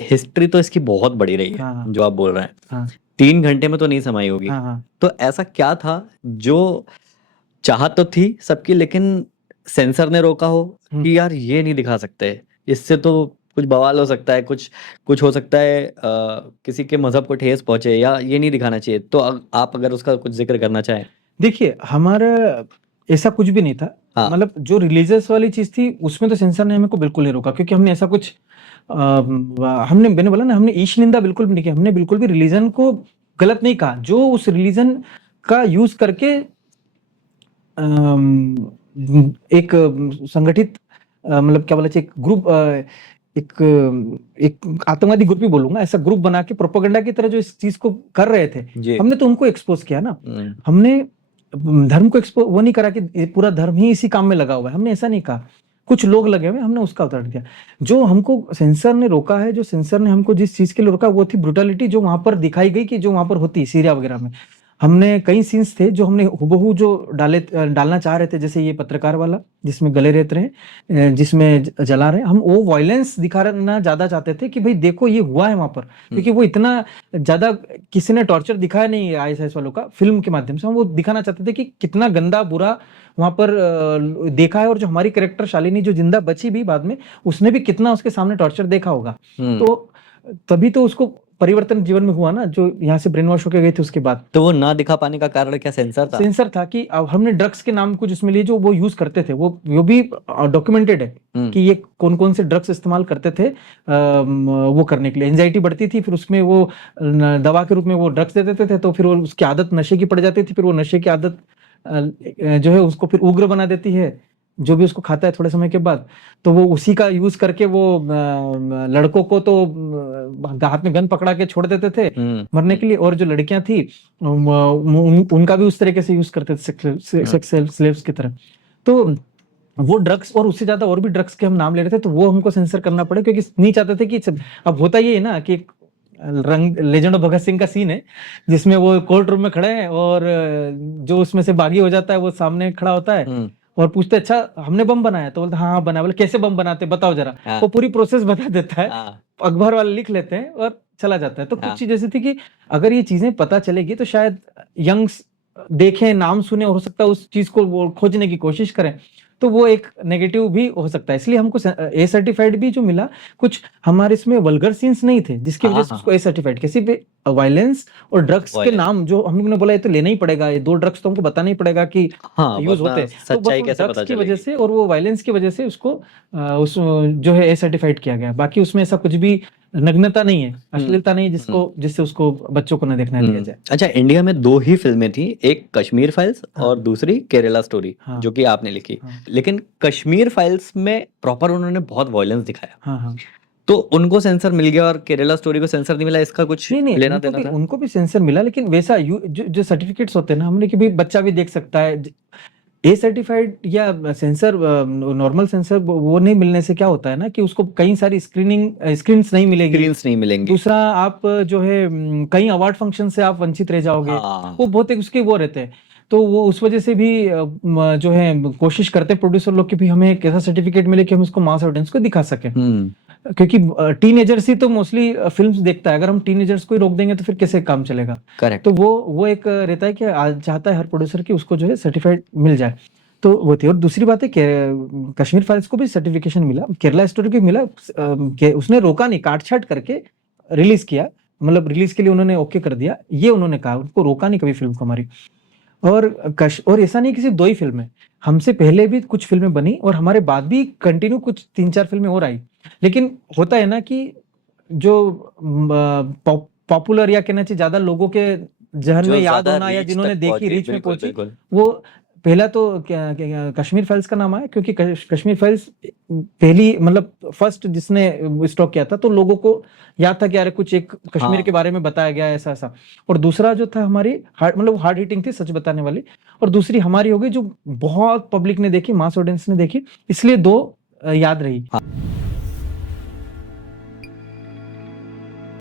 History तो इसकी बहुत बड़ी रही है, हाँ जो आप बोल रहे हैं। हाँ 3 घंटे में तो नहीं समाई होगी। हाँ हाँ तो ऐसा क्या था जो चाहत तो थी सबकी, लेकिन सेंसर ने रोका हो कि यार ये नहीं दिखा सकते, इससे तो कुछ बवाल हो सकता है, कुछ कुछ हो सकता है, किसी के मजहब को ठेस पहुंचे, या ये नहीं दिखाना चाहिए। तो आप अगर उसका कुछ जिक्र करना चाहें। देखिए, हमारा ऐसा कुछ भी नहीं था। हाँ। मतलब जो रिलीजियस वाली चीज थी उसमें तो सेंसर ने हमें को बिल्कुल नहीं रोका, क्योंकि हमने ऐसा कुछ मैंने बोला ना, हमने ईश निंदा बिल्कुल भी नहीं की। हमने बिल्कुल भी रिलीजन को गलत नहीं कहा। जो उस रिलीजन का यूज करके एक संगठित मतलब क्या बोला चाहिए, एक ग्रुप, एक आतंकवादी ग्रुप ही बोलूंगा, ऐसा ग्रुप बना के प्रोपेगेंडा की तरह जो इस चीज को कर रहे थे, जी। हमने तो उनको एक्सपोज किया ना। हमने धर्म को एक्सपोज वो नहीं करा कि ये पूरा धर्म ही इसी काम में लगा हुआ है, हमने ऐसा नहीं कहा। कुछ लोग लगे हुए, हमने उसका उतार दिया। जो हमको सेंसर ने रोका है, जो सेंसर ने हमको जिस चीज के लिए रोका, वो थी ब्रुटलिटी जो वहां पर दिखाई गई, कि जो वहां पर होती सीरिया वगैरह में। हमने कई सीन्स थे जो हमने हुबहू जो डालना चाह रहे थे, जैसे ये पत्रकार वाला जिसमें गले रेत रहे, जिसमें जला रहे, हम वो वायलेंस दिखाना ज्यादा चाहते थे कि भाई देखो ये हुआ है वहां पर। क्योंकि वो इतना ज्यादा किसी ने टॉर्चर दिखाया नहीं है ISIS वालों का फिल्म के माध्यम से। हम वो दिखाना चाहते थे कि कितना गंदा बुरा वहां पर देखा है, और जो हमारी कैरेक्टर शालिनी जो जिंदा बची भी बाद में, उसने भी कितना उसके सामने टॉर्चर देखा होगा। तो तभी तो उसको परिवर्तन जीवन में हुआ ना, जो यहाँ से ब्रेन वॉश होकर गए थे उसके बाद। तो वो ना दिखा पाने का कारण क्या सेंसर था? सेंसर था कि अब हमने ड्रग्स के नाम कुछ उसमें लिए जो वो यूज करते थे, वो भी डॉक्यूमेंटेड है कि ये कौन कौन से ड्रग्स इस्तेमाल करते थे वो करने के लिए। एंजाइटी बढ़ती थी, फिर उसमें वो दवा के रूप में वो ड्रग्स दे देते थे, तो फिर वो उसकी आदत नशे की पड़ जाती थी। फिर वो नशे की आदत जो है उसको फिर उग्र बना देती है, जो भी उसको खाता है थोड़े समय के बाद। तो वो उसी का यूज करके वो लड़कों को तो हाथ में गन पकड़ा के छोड़ देते थे मरने के लिए, और जो लड़कियां थी उनका भी उस तरीके से यूज करते थे, सेक्स स्लेव्स की तरह। तो वो ड्रग्स, और उससे ज्यादा और भी ड्रग्स के हम नाम ले रहे थे, तो वो हमको सेंसर करना पड़े, क्योंकि नहीं चाहते थे कि अब होता ये है ना कि रंग लेजेंड ऑफ भगत सिंह का सीन है जिसमें वो कोर्ट रूम में खड़े हैं, और जो उसमें से बागी हो जाता है वो सामने खड़ा होता है और पूछते अच्छा हमने बम बनाया, तो बोलते हाँ बनाया। बोले कैसे बम बनाते बताओ जरा। वो पूरी प्रोसेस बता देता है, अखबार वाले लिख लेते हैं और चला जाता है। तो कुछ चीज ऐसी थी कि अगर ये चीजें पता चलेगी तो शायद यंग्स देखें, नाम सुने, हो सकता है उस चीज को वो खोजने की कोशिश करें, तो वो एक नेगेटिव भी हो सकता है। इसलिए हमको ए सर्टिफाइड भी जो मिला, कुछ हमारे इसमें वल्गर सीन्स नहीं थे, जिसकी वजह से उसको ए सर्टिफाइड। किसी पे वायलेंस और ड्रग्स के नाम जो हमने बोला ये तो लेना ही पड़ेगा, ये 2 ड्रग्स तो हमको बताना ही पड़ेगा कि यूज होते हैं, तो ड्रग्स की वजह से और वो वायलेंस की वजह से उसको उस जो है ए सर्टिफाइड किया गया। बाकी उसमें ऐसा कुछ भी नग्नता नहीं है, अश्लीलता नहीं है जिससे उसको बच्चों को न देखना दिया जाए। अच्छा, इंडिया में 2 ही फिल्में थी, एक कश्मीर फाइल्स और दूसरी केरला स्टोरी, जो कि आपने लिखी। लेकिन कश्मीर फाइल्स में प्रॉपर उन्होंने बहुत वायलेंस दिखाया। तो उनको सेंसर मिल गया और केरला स्टोरी को सेंसर नहीं मिला, इसका कुछ लेना देना था? उनको भी सेंसर मिला, लेकिन वैसा जो सर्टिफिकेट्स होते हैं ना, हमने कि भाई बच्चा भी देख सकता है। ए सर्टिफाइड या सेंसर, नॉर्मल सेंसर वो नहीं मिलने से क्या होता है ना कि उसको कई सारी स्क्रीन्स नहीं मिलेंगी। दूसरा, आप जो है कई अवार्ड फंक्शन से आप वंचित रह जाओगे। वो बहुत एक उसके वो रहते हैं। तो वो उस वजह से भी जो है कोशिश करते हैं प्रोड्यूसर लोग कि भी हमें एक ऐसा सर्टिफिकेट मिले कि हम उसको मास ऑडियंस को दिखा सकें। क्योंकि टीनेजर्स ही तो मोस्टली फिल्म्स देखता है। अगर हम टीनेजर्स को ही रोक देंगे तो फिर कैसे काम चलेगा? करेक्ट। तो वो एक रहता है कि चाहता है हर प्रोड्यूसर कि उसको जो है सर्टिफाइड मिल जाए। तो वो थी। और दूसरी बात है कि कश्मीर फाइल्स को भी सर्टिफिकेशन मिला, केरला स्टोरी को मिला। उसने रोका नहीं, काट छाट करके रिलीज किया, मतलब रिलीज के लिए उन्होंने ओके कर दिया, ये उन्होंने कहा। उनको रोका नहीं कभी फिल्म को हमारी। और ऐसा नहीं कि सिर्फ 2 ही फिल्में, हमसे पहले भी कुछ फिल्में बनी और हमारे बाद भी कंटिन्यू कुछ 3-4 फिल्में और आई। लेकिन होता है ना कि जो पॉपुलर या कहना चाहिए ज्यादा लोगों के जहन में याद होना, या जिन्होंने देखी, रीच में पहुंची, वो पहला तो कश्मीर फाइल्स का नाम आया, क्योंकि कश्मीर फाइल्स पहली मतलब फर्स्ट जिसने स्टॉक किया था, तो लोगों को याद था कि यार कुछ एक कश्मीर के बारे में बताया गया ऐसा ऐसा। और दूसरा जो था हमारी मतलब हार्ड हिटिंग थी, सच बताने वाली। और दूसरी हमारी हो गई जो बहुत पब्लिक ने देखी, मास ऑडियंस ने देखी, इसलिए 2 याद रही।